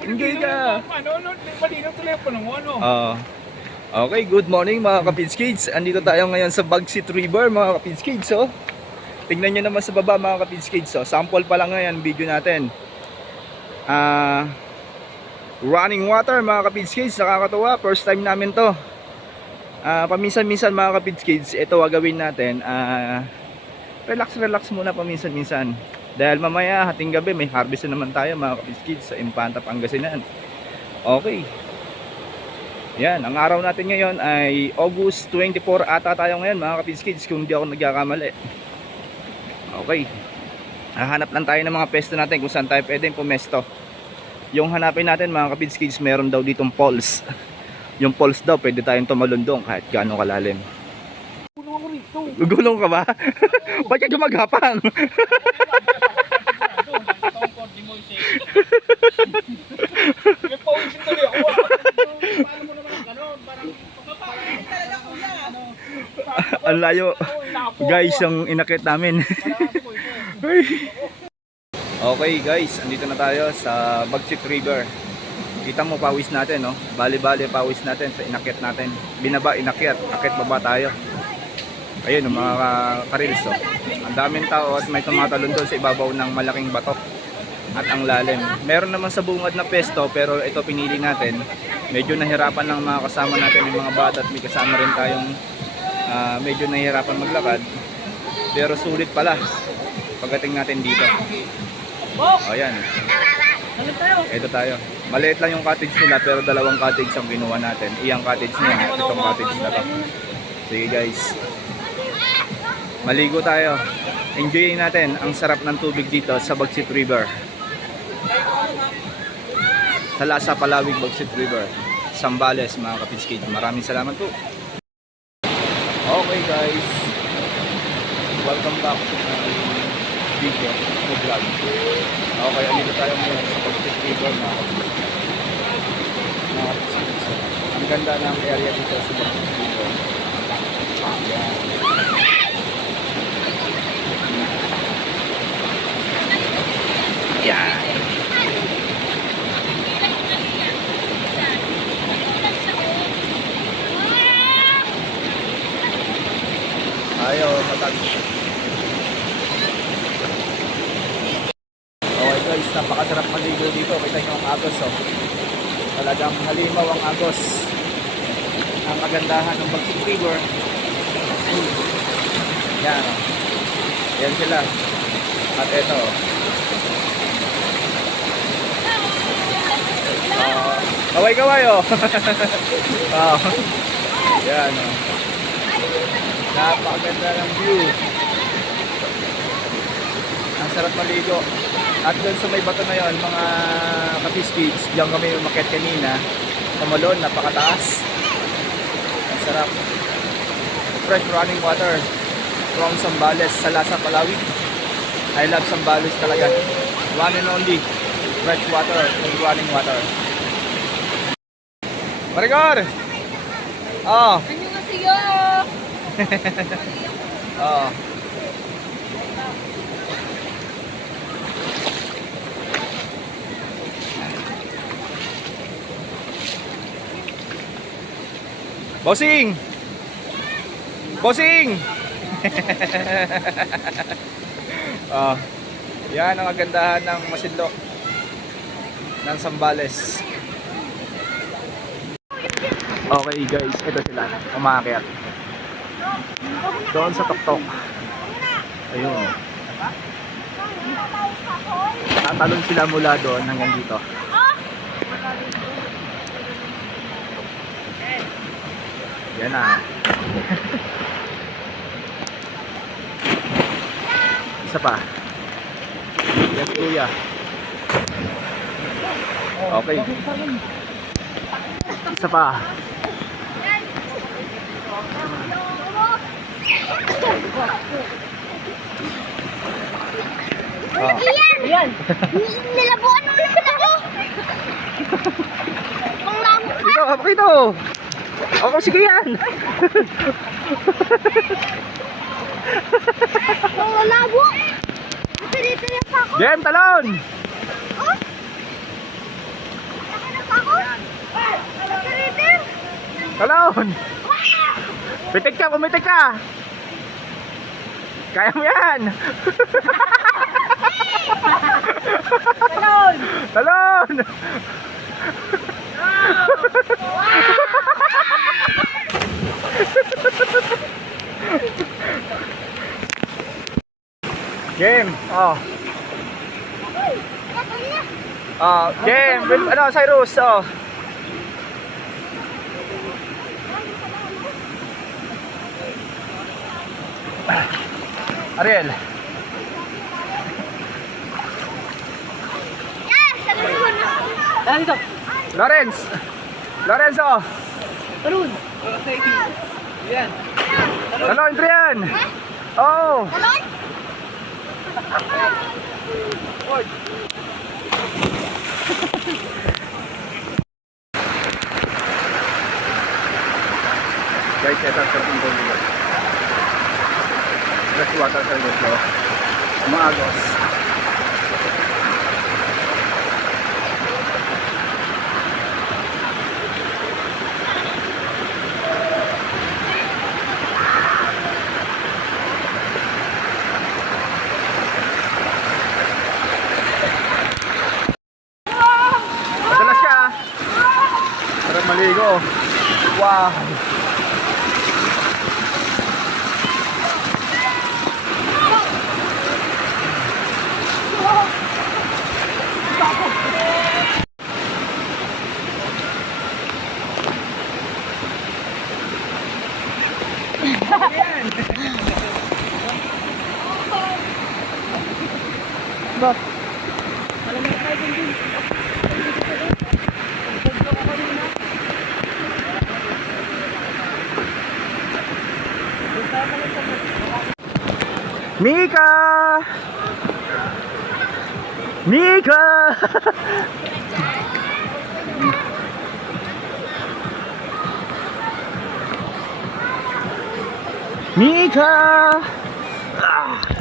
Enjoy ka. Ano, malinaw telepono mo, ano? Okay, good morning mga Kapids Kids. Andito tayo ngayon sa Bagsit River mga Kapids Kids. Tingnan nyo naman sa baba mga Kapids Kids. Sample pa lang ngayon video natin. Running water mga Kapids Kids. Nakakatuwa. First time namin to. Paminsan-minsan mga Kapids Kids, ito gagawin natin. Relax muna paminsan-minsan. Dahil mamaya hating gabi may harvest na naman tayo mga Kapids Kids sa Infanta, Pangasinan. Okay. Yan, ang araw natin ngayon ay August 24 ata tayo ngayon mga Kapids Kids, kung hindi ako nagkakamali. Okay. Hahanap lang tayo ng mga pesto natin kung saan tayo pwedeng pumesto. Yung hanapin natin mga Kapids Kids, meron daw ditong falls. Yung falls daw pwede tayong tumalundong kahit gaano kalalim. Gulong ka ba? Ba't ka gumagapang? Ang layo guys yung inakit namin. Okay guys, andito na tayo sa Bagsit River. Kita mo pawis natin, no? Bali-bali pawis natin sa inakit natin. Binaba, inakyat, akit baba tayo. Ayun mga karils, ang daming tao at may tumatalon doon sa ibabaw ng malaking bato at ang lalim. Meron naman sa bungad na pesto pero ito pinili natin. Medyo nahirapan ng mga kasama natin, yung mga bata, at may kasama rin tayong medyo nahihirapan maglakad. Pero sulit pala pagdating natin dito. Ayan. Ito tayo. Maliit lang yung cottage nila pero dalawang cottage ang kinuha natin. Iyang cottage niya at itong cottage na to. Sige guys. Maligo tayo. Enjoyin natin ang sarap ng tubig dito sa Bagsit River. Sa Lasa, Palawig, Bagsit River, Zambales mga Kapids Kids. Maraming salamat po. Okay guys. Welcome back to my video o vlog. Okay, andito tayo ngayon sa Bagsit River mga Kapids Kids. Ang ganda ng area dito sa Bagsit River. Ayan. Yan. Ayaw, matag. Okay guys, napakasarap maligo dito. Kita nyo ang agos, talagang halimaw ang agos. Ang kagandahan ng Bagsit River. Yan. Yan sila. At ito. Kaway-kaway Yan napakaganda ng view. Ang sarap maligo. At doon sa may bato na yun mga Kapids Kids, diyan kami umakyat kanina. Tumalon, napakataas. Ang sarap. Fresh running water from Zambales, sa Lasa, Palawig. I love Zambales talaga. One and only fresh water and running water. Marigor! 안녕하세요. Bossing! Bossing! Yan ang kagandahan ng Masinloc ng Zambales. Okay guys, ito sila, umakyat doon sa tuktok. Ayun, tatalon sila mula doon hanggang dito. Yan na. Isa pa. Yes kuya. Okay. Isa pa. Iyan! Nilabuan mo ulit ako! Ang lamo ka! Ito, pakito! Ako, sige yan! Ang lalabo! Dito pa ako! Game, talon! Talon! Pitik ka, pumitik ka! Kaya mo yan! Talon! Talon! Game! Oh. Oh, game! Ano, Cyrus? Oh. Ariel. Yes! Talon! Dali dito. Lawrence. Lorenzo. Tarun. Yan. Talon, Adrian. Oh. Talon? Guys, ito ang sarap ng bolo. Fresh water sa ilo. Umaagos. Madalas ka. Sarap maligo. Wow. Mika! Mika! Mika! Ah.